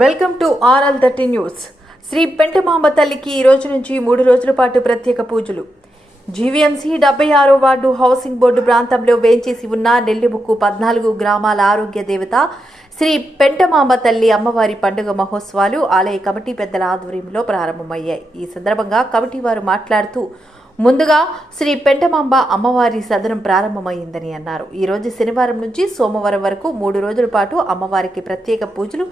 Welcome to RL30 news. Shri Pentamamba తల్లికి ఈ రోజు నుంచి 3 రోజుల పాటు ప్రత్యేక పూజలు. జీవీఎంసీ 76వ వార్డు హౌసింగ్ బోర్డు ప్రాంతంలో వేంచేసి ఉన్న నెల్లిముక్కు 14 గ్రామాల ఆరోగ్య దేవత శ్రీ పెంటమాంబ తల్లి అమ్మవారి పండుగ మహోత్సవాలు ఆలయ కమిటీ పెద్దల ఆధ్వర్యంలో ప్రారంభమయ్యాయి. ఈ సందర్భంగా కమిటీ వారు మాట్లాడుతూ ముందుగా శ్రీ పెంటమాంబ అమ్మవారి సదనం ప్రారంభమైందని అన్నారు. ఈ రోజు శనివారం నుంచి సోమవారం వరకు 3 రోజుల పాటు అమ్మవారికి ప్రత్యేక పూజలు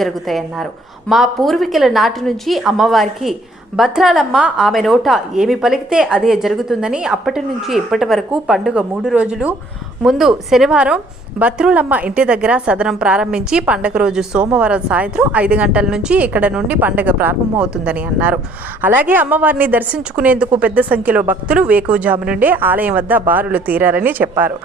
జరుగుతాయన్నారు. మా పూర్వీకుల నాటి నుంచి అమ్మవారికి భద్రాలమ్మ ఆమె నోట ఏమి పలికితే అదే జరుగుతుందని, అప్పటి నుంచి ఇప్పటి వరకు పండుగ 3 రోజులు ముందు శనివారం భద్రులమ్మ ఇంటి దగ్గర సదనం ప్రారంభించి పండుగ రోజు సోమవారం సాయంత్రం 5 గంటల నుంచి ఇక్కడ నుండి పండుగ ప్రారంభమవుతుందని అన్నారు. అలాగే అమ్మవారిని దర్శించుకునేందుకు పెద్ద సంఖ్యలో భక్తులు వేకువజాము నుండే ఆలయం వద్ద బారులు తీరారని చెప్పారు.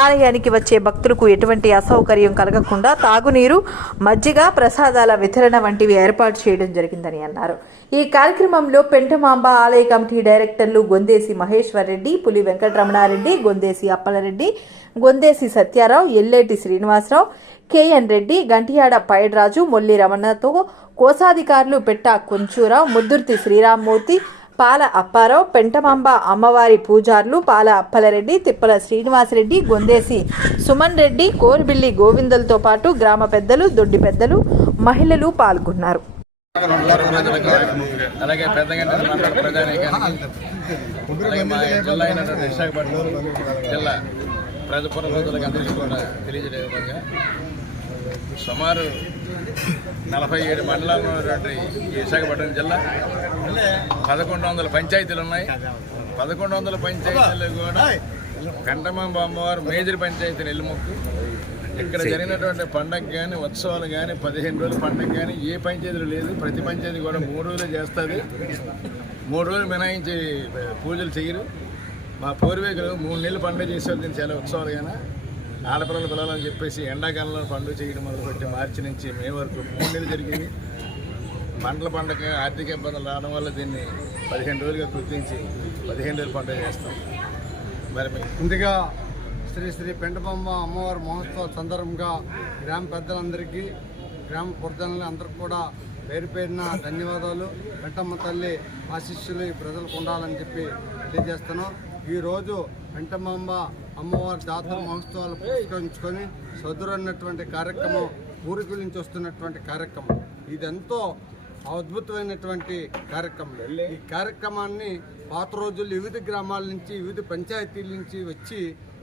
ఆలయానికి వచ్చే భక్తులకు ఎటువంటి అసౌకర్యం కలగకుండా తాగునీరు, మజ్జిగ, ప్రసాదాల వితరణ వంటివి ఏర్పాటు చేయడం జరిగిందని అన్నారు. ఈ కార్యక్రమంలో పెంటమాంబ ఆలయ కమిటీ డైరెక్టర్లు గొందేసి మహేశ్వర్ రెడ్డి, పులి వెంకటరమణారెడ్డి, గొందేసి అప్పలరెడ్డి, గొందేసి సత్యారావు, ఎల్లేటి శ్రీనివాసరావు, కేఎన్ రెడ్డి, గంటియాడ పైడ్రాజు, మొల్లి రమణతో కోశాధికారులు పెట్ట కొంచూరావు, ముద్దుర్తి శ్రీరామ్మూర్తి, పాల అప్పారావు, పెంటమాంబ అమ్మవారి పూజారులు పాల అప్పలరెడ్డి, తిప్పల శ్రీనివాసరెడ్డి, గొందేసి సుమన్ రెడ్డి, కోర్బిల్లి గోవిందలతో పాటు గ్రామ పెద్దలు, దొడ్డి పెద్దలు, మహిళలు పాల్గొన్నారు. అలాగే పెద్దగంట మండల ప్రజానీకానికి జిల్లా అయినటువంటి విశాఖపట్నం జిల్లా ప్రజపుర రోజులకు అందరికీ కూడా తెలియజేయడం విధంగా సుమారు 47 మండలాలు ఉన్నటువంటి ఈ విశాఖపట్నం జిల్లా 1100 పంచాయతీలు ఉన్నాయి. 1100 పంచాయతీలు కూడా పెంటమాంబ అమ్మవారు మేజర్ పంచాయతీ నెల్లిముక్కు. ఇక్కడ జరిగినటువంటి పండగ కానీ, ఉత్సవాలు కానీ, 15 రోజుల పండగ కానీ ఏ పంచాయతీలు లేదు. ప్రతి పంచాయతీ కూడా 3 రోజులు చేస్తుంది. 3 రోజులు మినహాయించి పూజలు చేయరు. మా పూర్వీకులు 3 నెలలు పండుగ చేసేవాళ్ళు. దీన్ని చాలా ఉత్సవాలు కానీ ఆడపిల్లలు పిల్లలని చెప్పేసి ఎండాకాలంలో పండుగ చేయడం మొదలుపెట్టి మార్చి నుంచి మే వరకు 3 నెలలు జరిగింది. పంటల పండుగ ఆర్థిక ఇబ్బందులు రావడం వల్ల దీన్ని 15 రోజులుగా గుర్తించి 15 రోజులు పండుగ చేస్తాం. మరి ముందుగా శ్రీ శ్రీ పెంటమాంబ అమ్మవారి మహోత్సవాల సందర్భంగా గ్రామ పెద్దలందరికీ, గ్రామ ప్రజలందరికీ అందరికీ కూడా పేరు పేరున ధన్యవాదాలు. పెంటమ్మ తల్లి ఆశీస్సులు ఈ ప్రజలకు ఉండాలని చెప్పి తెలియజేస్తున్నాం. ఈరోజు పెంటమాంబ అమ్మవారి జాతర మహోత్సవాలు పురస్కరించుకొని సదురన్నటువంటి కార్యక్రమం, పూర్వీకుల నుంచి వస్తున్నటువంటి కార్యక్రమం. ఇదెంతో అద్భుతమైనటువంటి కార్యక్రమం. ఈ కార్యక్రమాన్ని పాత రోజుల్లో వివిధ గ్రామాల నుంచి, వివిధ పంచాయతీల నుంచి వచ్చి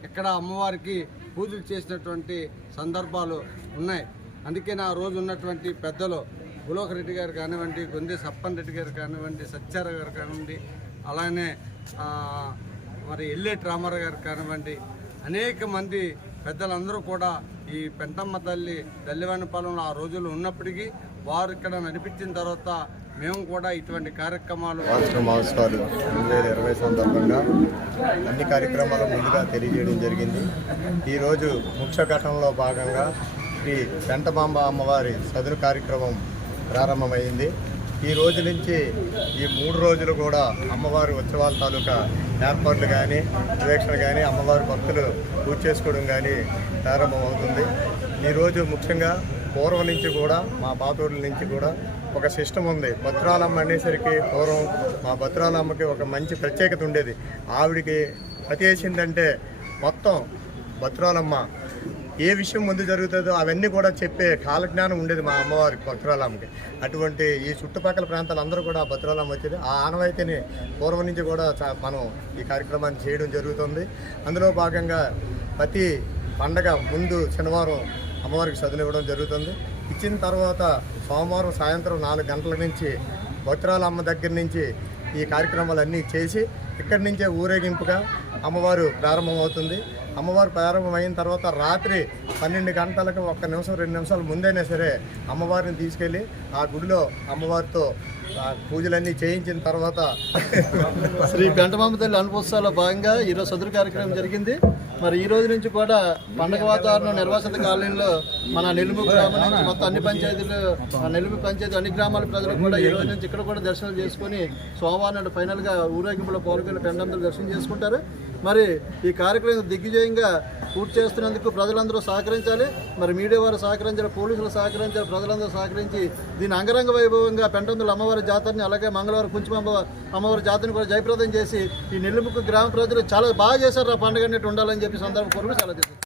ఇక్కడ అమ్మవారికి పూజలు చేసినటువంటి సందర్భాలు ఉన్నాయి. అందుకే ఆ రోజు ఉన్నటువంటి పెద్దలు బులోక రెడ్డి గారు కానివ్వండి, గొందేసి అప్పన్ రెడ్డి గారు కానివ్వండి, సత్యారావు గారు కానివ్వండి, అలానే మరి ఎల్లేటి రామారావు గారు కానివ్వండి, అనేక మంది పెద్దలందరూ కూడా ఈ పెంటమ్మ తల్లి దల్లివానిపాలెంలో ఆ రోజుల్లో ఉన్నప్పటికీ వారు ఇక్కడ నడిపించిన తర్వాత మేము కూడా ఇటువంటి కార్యక్రమాలు మహోత్సవాలు 2020 సందర్భంగా అన్ని కార్యక్రమాలు ముందుగా తెలియజేయడం జరిగింది. ఈరోజు ముఖ్య ఘట్టంలో భాగంగా శ్రీ పెంటమాంబ అమ్మవారి సదును కార్యక్రమం ప్రారంభమైంది. ఈ రోజు నుంచి ఈ 3 రోజులు కూడా అమ్మవారి ఉత్సవాల తాలూకా ఏర్పాట్లు కానీ, వివేక్షణ కానీ, అమ్మవారి భక్తులు పూజ చేసుకోవడం కానీ ప్రారంభమవుతుంది. ఈరోజు ముఖ్యంగా పూర్వం నుంచి కూడా, మా పాతూరుల నుంచి కూడా ఒక సిస్టమ్ ఉంది. భద్రాలమ్మ అనేసరికి పూర్వం మా భద్రాలమ్మకి ఒక మంచి ప్రత్యేకత ఉండేది. ఆవిడికి ప్రతివేసిందంటే మొత్తం భద్రాలమ్మ ఏ విషయం ముందు జరుగుతుందో అవన్నీ కూడా చెప్పే కాలజ్ఞానం ఉండేది మా అమ్మవారికి, భద్రాలమ్మకి. అటువంటి ఈ చుట్టుపక్కల ప్రాంతాలు అందరూ కూడా భద్రాలమ్మ వచ్చేది. ఆ ఆనవాయితీని పూర్వం నుంచి కూడా మనం ఈ కార్యక్రమాన్ని చేయడం జరుగుతుంది. అందులో భాగంగా ప్రతి పండగ ముందు శనివారం అమ్మవారికి సదును ఇవ్వడం జరుగుతుంది. ఇచ్చిన తర్వాత సోమవారం సాయంత్రం 4 గంటల నుంచి భద్రాలమ్మ దగ్గర నుంచి ఈ కార్యక్రమాలన్నీ చేసి ఇక్కడి నుంచే ఊరేగింపుగా అమ్మవారు ప్రారంభమవుతుంది. అమ్మవారు ప్రారంభమైన తర్వాత రాత్రి 12 గంటలకు 1 నిమిషం 2 నిమిషాలు ముందైనా సరే అమ్మవారిని తీసుకెళ్ళి ఆ గుడిలో అమ్మవారితో పూజలన్నీ చేయించిన తర్వాత శ్రీ పెంటమాంబ తల్లి అనుపోత్సవాల భాగంగా ఈరోజు సదురు కార్యక్రమం జరిగింది. మరి ఈ రోజు నుంచి కూడా పండగ వాతావరణం నిర్వాసిత కాలనీలో మన నెల్లిముక్కు గ్రామం నుంచి మొత్తం అన్ని పంచాయతీలు, నెల్లిముక్కు పంచాయతీ అన్ని గ్రామాల ప్రజలకు కూడా ఈ రోజు నుంచి ఇక్కడ కూడా దర్శనం చేసుకుని సోమవారం నాడు ఫైనల్గా ఊరేగింపులో పాల్గొని పెంటమ్మ తల్లి దర్శనం చేసుకుంటారు. మరి ఈ కార్యక్రమం దిగ్విజయంగా పూర్తి చేస్తున్నందుకు ప్రజలందరూ సహకరించాలి. మరి మీడియా వారు సహకరించాలి, పోలీసులు సహకరించాలి, ప్రజలందరూ సహకరించి దీన్ని అంగరంగ వైభవంగా పెంటందుల అమ్మవారి జాతరని, అలాగే మంగళవారం కుంచుమ అమ్మవారి జాతరని కూడా జయప్రదం చేసి ఈ నెల్లిముక్కు గ్రామ ప్రజలు చాలా బాగా చేశారు. ఆ పండుగ అన్నట్టు ఉండాలని చెప్పి సందర్భం కొరకు చాలా